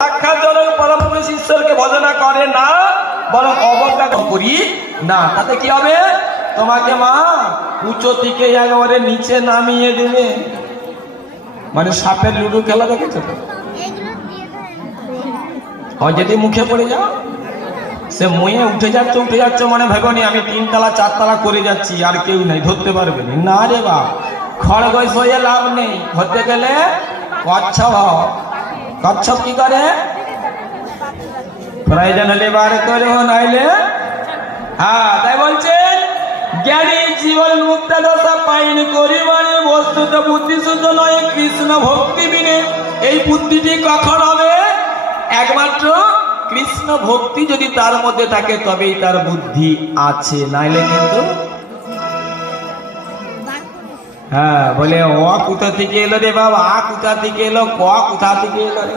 সাক্ষাৎ জনক পরম পুরুষ ঈশ্বরকে ভজনা করে না, বরং অবজ্ঞা করি না, তাতে কি হবে? তোমাকে মা উঁচু থেকে একেবারে নিচে নামিয়ে দেবে। মানে সাপের লুডু খেলা দেখেছো তো? যদি মুখে পড়ে যাও, সে মুয়ে উঠে যাচ্ছ মানে ভেবনি আমি 3 তলা 4 তলা করে যাচ্ছি, আর কেউ নাই ধরতে পারবে না রে বা। খড়গইস হয়ে লাভ নেই, ধরতে গেলে কচ্ছপ হও। কচ্ছপ কি করে? প্রয়োজন হলে বার করে, নাইলে হ্যাঁ। তাই বলছেন জ্ঞানী জীবন মুক্ত দশা পাইন করিবারে বস্তুত বুদ্ধি শুদ্ধ নয় কৃষ্ণ ভক্তি বিনে। এই বুদ্ধিটি কখন হবে? একমাত্র কৃষ্ণ ভক্তি যদি তার মধ্যে থাকে তবেই তার বুদ্ধি আছে, নাইলে কিন্তু হ্যাঁ। বলে ও কোথা থেকে এলো রে বাবা, আ কোথা থেকে এলো, ক কোথা থেকে এলো রে।